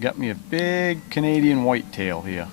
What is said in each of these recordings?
Got me a big Canadian whitetail here.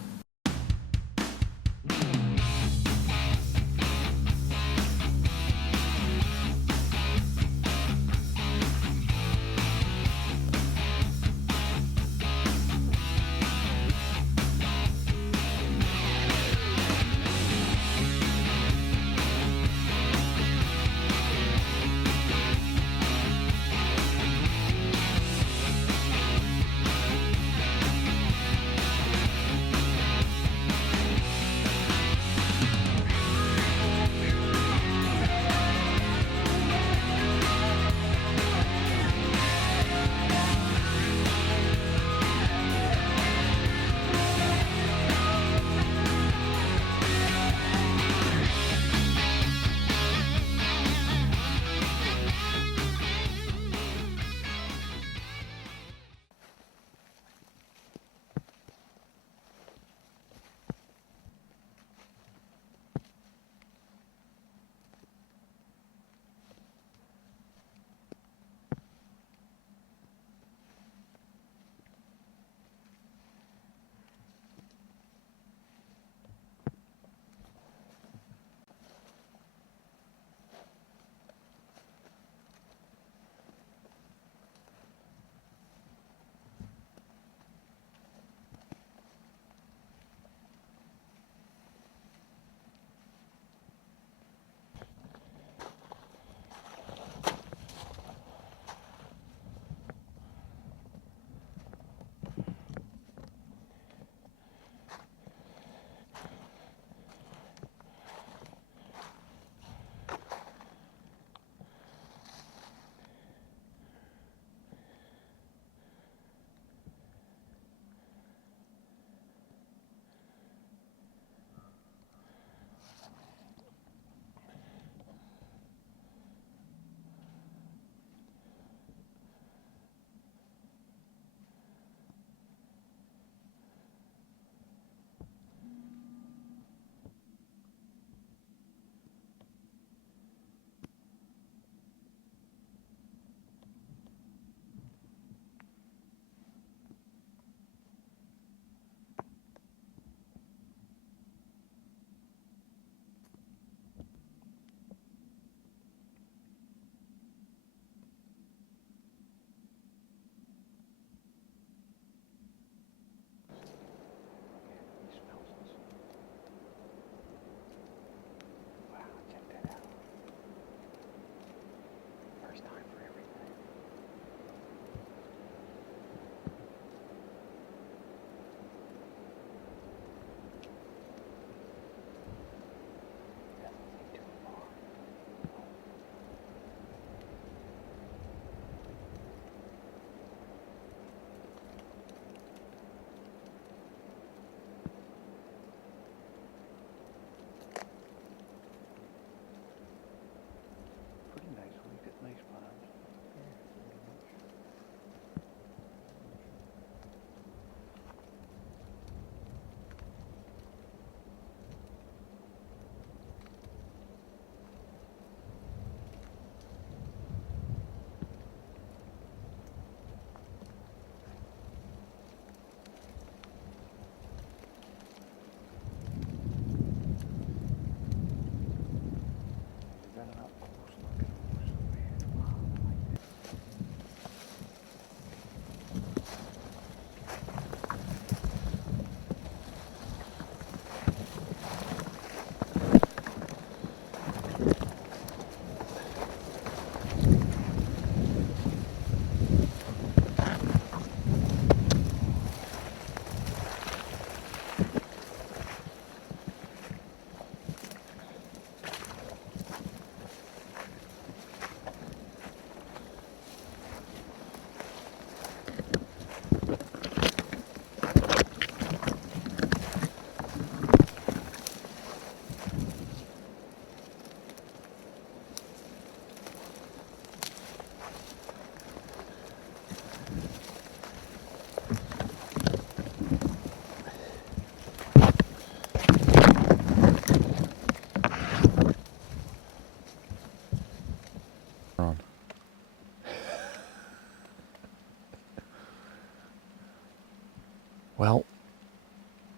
Well,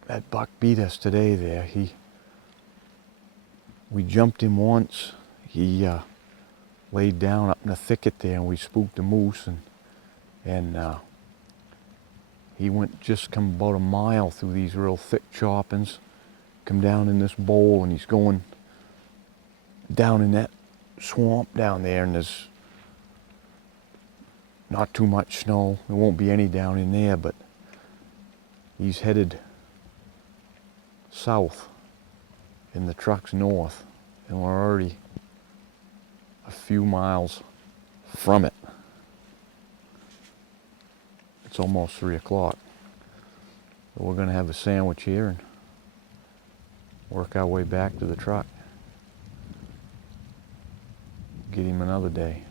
that buck beat us today there. We jumped him once. He laid down up in the thicket there, and we spooked a moose, and he went just come about a mile through these real thick choppings, come down in this bowl, and he's going down in that swamp down there, and there's not too much snow. There won't be any down in there, but he's headed south and the truck's north, and we're already a few miles from it. It's almost 3 o'clock. So we're gonna have a sandwich here and work our way back to the truck. Get him another day.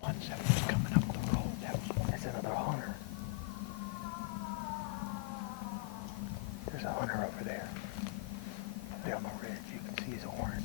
That's that was coming up the road. That's another hunter. There's a hunter over there. Up there on the ridge, you can see his horn.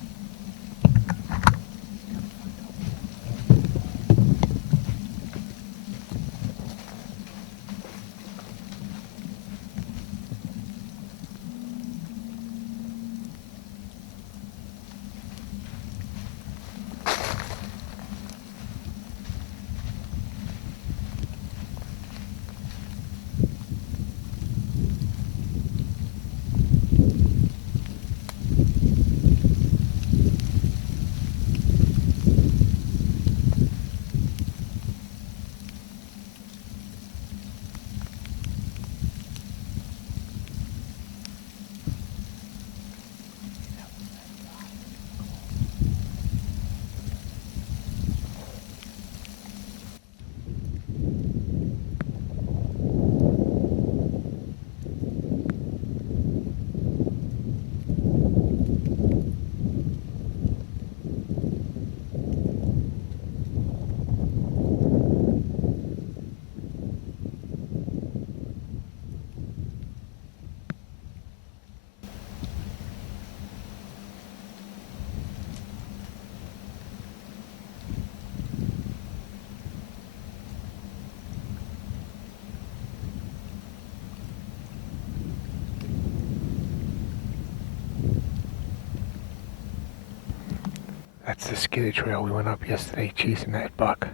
That's the skiddy trail we went up yesterday chasing that buck.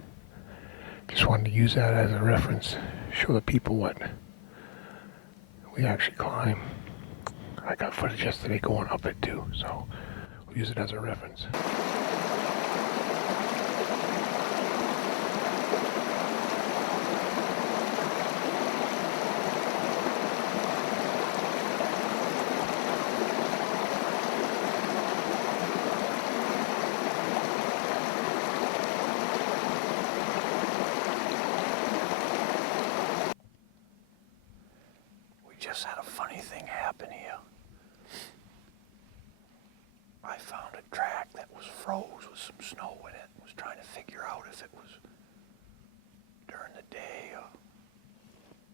Just wanted to use that as a reference, show the people what we actually climb. I got footage yesterday going up it too, so we'll use it as a reference. just had a funny thing happen here. I found a track that was froze with some snow in it. Was trying to figure out if it was during the day or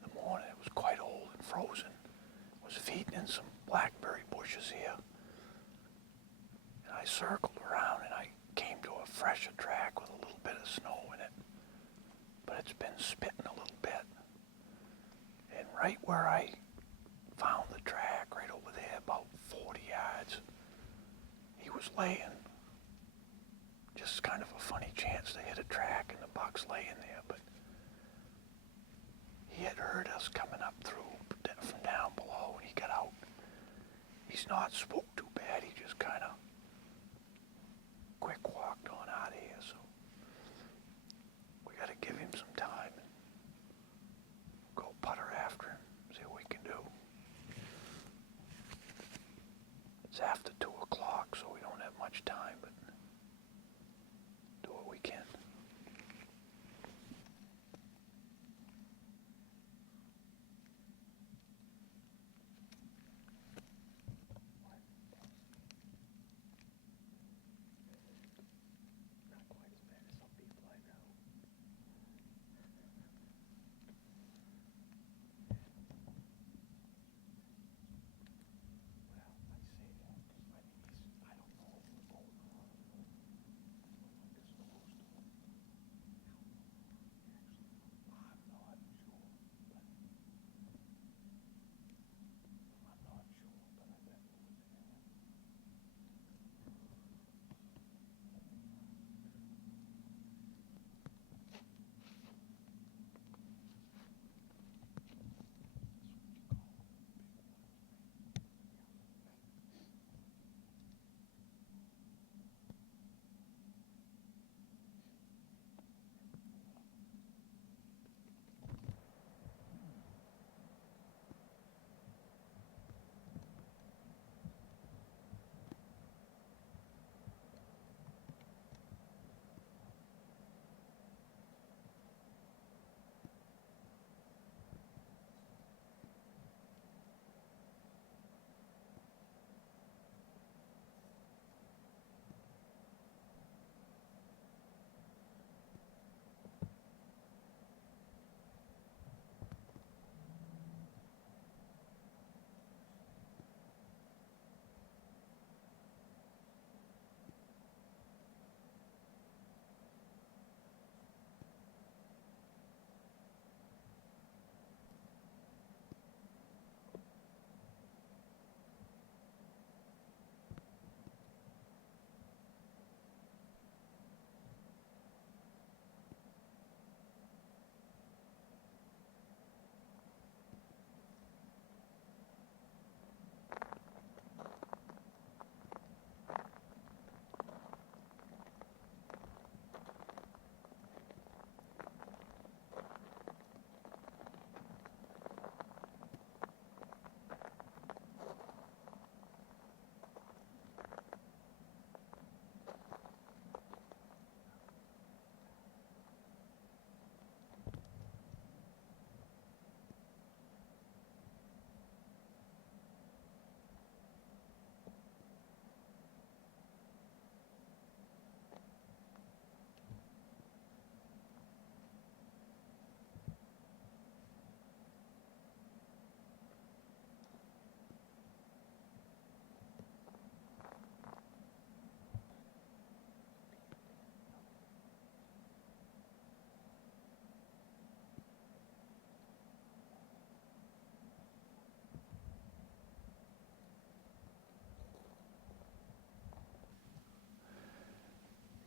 the morning. It was quite old and frozen. Was feeding in some blackberry bushes here. And I circled around and I came to a fresher track with a little bit of snow in it. But it's been spitting a little bit. And right where I found the track, right over there, about 40 yards, he was laying. Just kind of a funny chance to hit a track and the buck's laying there, but he had heard us coming up through from down below and he got out. He's not spooked too bad, he just kind of quick walked on out of here, so we got to give him some time and go putter after him, see what we can do. It's after 2 o'clock, so we don't have much time, but do what we can.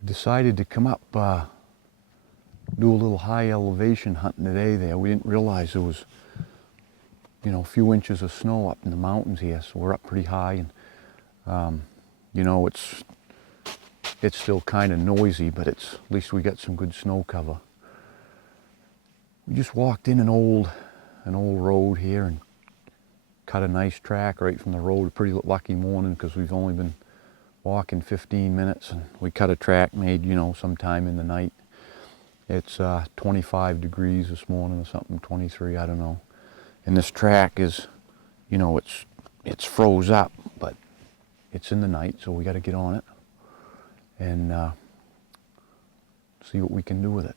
Decided to come up, do a little high elevation hunting today there. We didn't realize there was, a few inches of snow up in the mountains here, so we're up pretty high, and it's still kind of noisy, but at least we got some good snow cover. We just walked in an old road here and cut a nice track right from the road. A pretty lucky morning because we've only been walking 15 minutes, and we cut a track made, sometime in the night. It's 25 degrees this morning or something, 23, I don't know. And this track is you know, it's froze up, but it's in the night, so we got to get on it and see what we can do with it.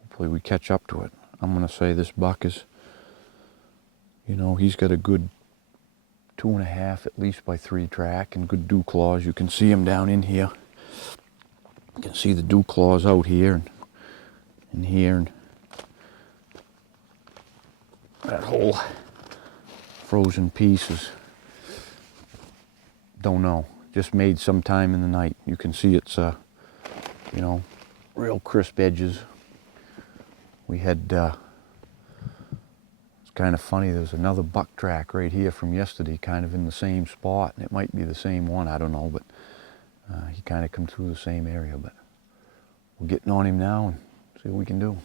Hopefully we catch up to it. I'm going to say this buck is, you know, he's got a good 2.5 at least by 3 track and good dew claws. You can see him down in here. You can see the dew claws out here and here, and that whole frozen piece is, don't know, just made sometime in the night. You can see it's you know, real crisp edges. We had it's kind of funny, there's another buck track right here from yesterday kind of in the same spot, and it might be the same one, I don't know, but he kind of come through the same area. But we're getting on him now and see what we can do.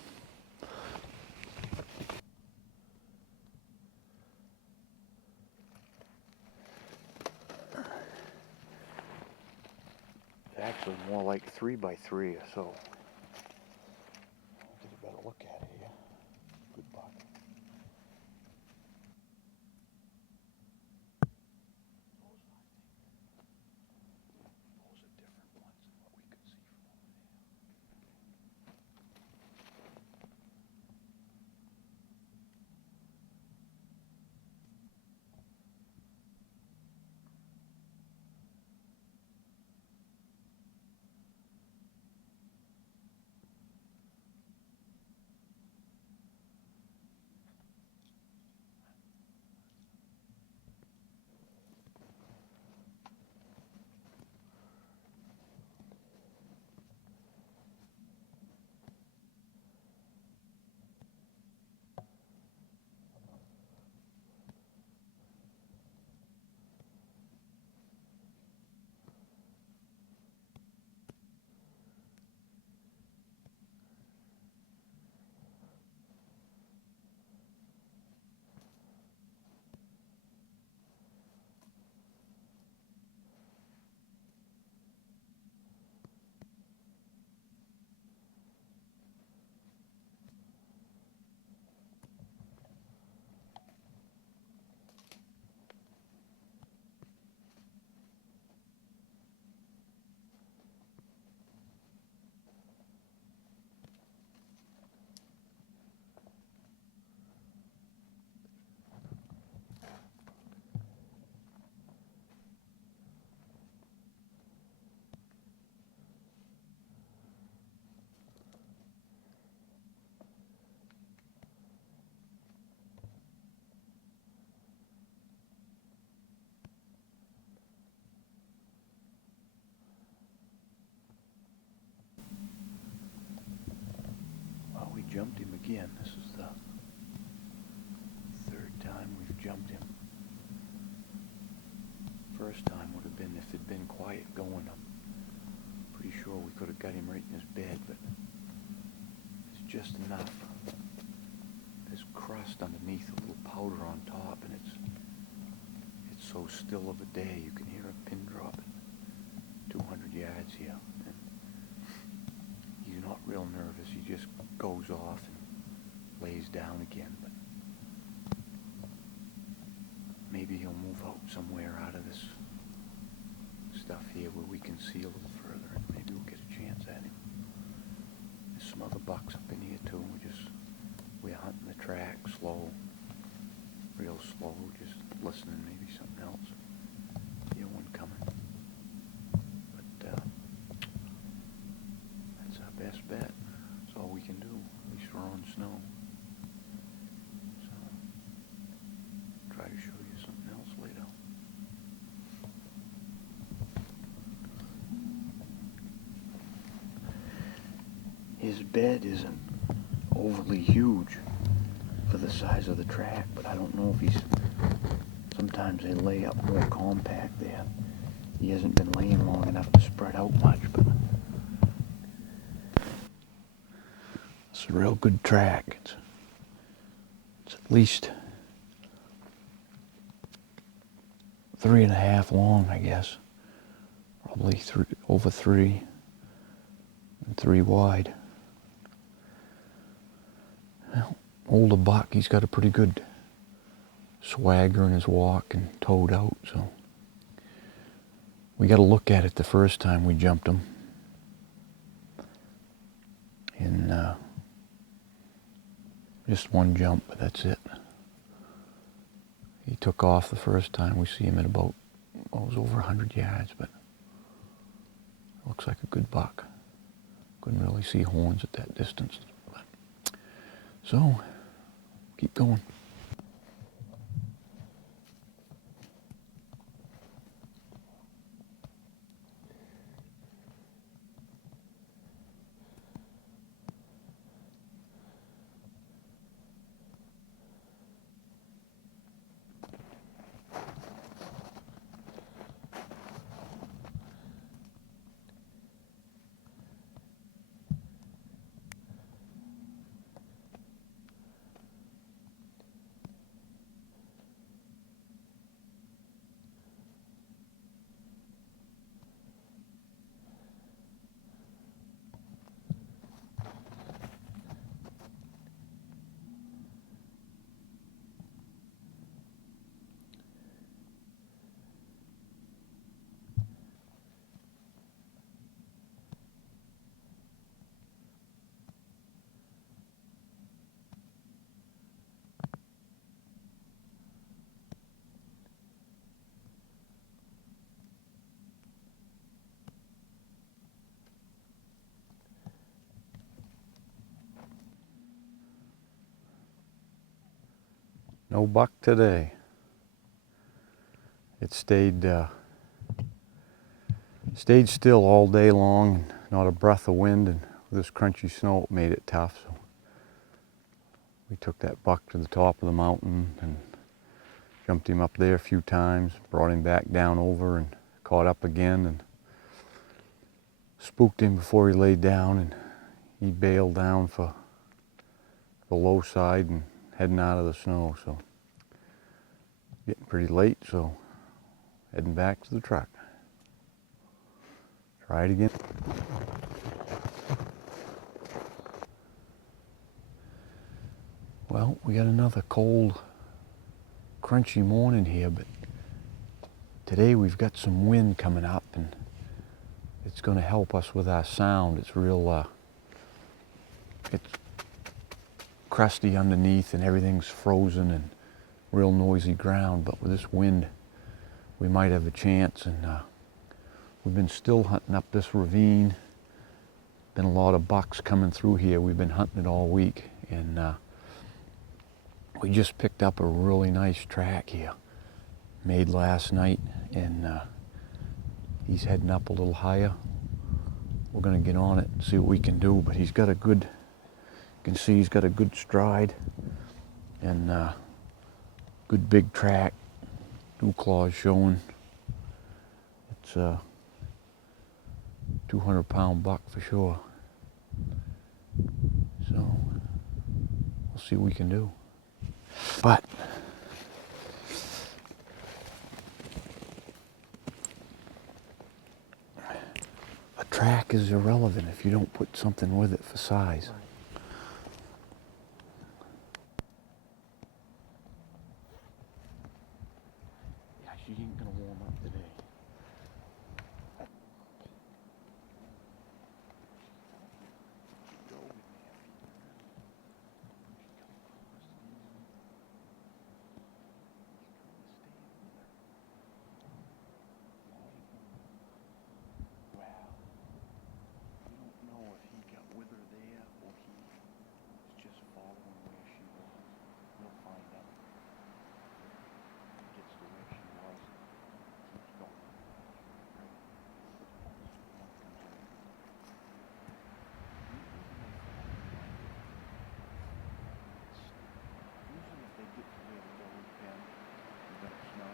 It's actually more like 3 by 3 or so. I'll get a better look at it here. Good buck. Those are different ones than what we could see from over there. Well, we jumped him again. This is the 3rd time we've jumped him. First time would have been if it'd been quiet going. I'm pretty sure we could have got him right in his bed, but it's just enough. There's crust underneath, a little powder on top, and it's so still of a day. You can hear a pin drop at 200 yards here. And he's not real nervous. He just goes off and lays down again. But maybe he'll move out somewhere out of this stuff here where we can see a little further, and maybe we'll get a chance at him. There's some other bucks up in here too. We're hunting the track slow, real slow, just listening, maybe something else. Hear one coming. But that's our best bet. That's all we can do. At least we're on snow. So, try to show you something else later. His bed isn't overly huge for the size of the track, but I don't know if he's, sometimes they lay up more compact there. He hasn't been laying long enough to spread out much, but it's a real good track. It's at least 3.5 long, I guess. Probably over 3 and 3 wide. Well, older buck, he's got a pretty good swagger in his walk and toed out, so we got to look at it the first time we jumped him. And just one jump, but that's it. He took off the first time. We see him at about, well, it was over 100 yards, but looks like a good buck. Couldn't really see horns at that distance. But, so, keep going. No buck today. It stayed still all day long, and not a breath of wind, and this crunchy snow made it tough. So we took that buck to the top of the mountain and jumped him up there a few times, brought him back down over and caught up again, and spooked him before he laid down, and he bailed down for the low side and heading out of the snow. So getting pretty late, so heading back to the truck. Try it again. Well, we got another cold, crunchy morning here, but today we've got some wind coming up, and it's going to help us with our sound. It's real, it's crusty underneath and everything's frozen and real noisy ground, but with this wind we might have a chance. And we've been still hunting up this ravine. Been a lot of bucks coming through here. We've been hunting it all week, and we just picked up a really nice track here, made last night, and he's heading up a little higher. We're going to get on it and see what we can do, but he's got a good, you can see he's got a good stride and good big track, dew claws showing. It's a 200-pound buck for sure. So we'll see what we can do. But a track is irrelevant if you don't put something with it for size. Yeah, she ain't gonna warm up today.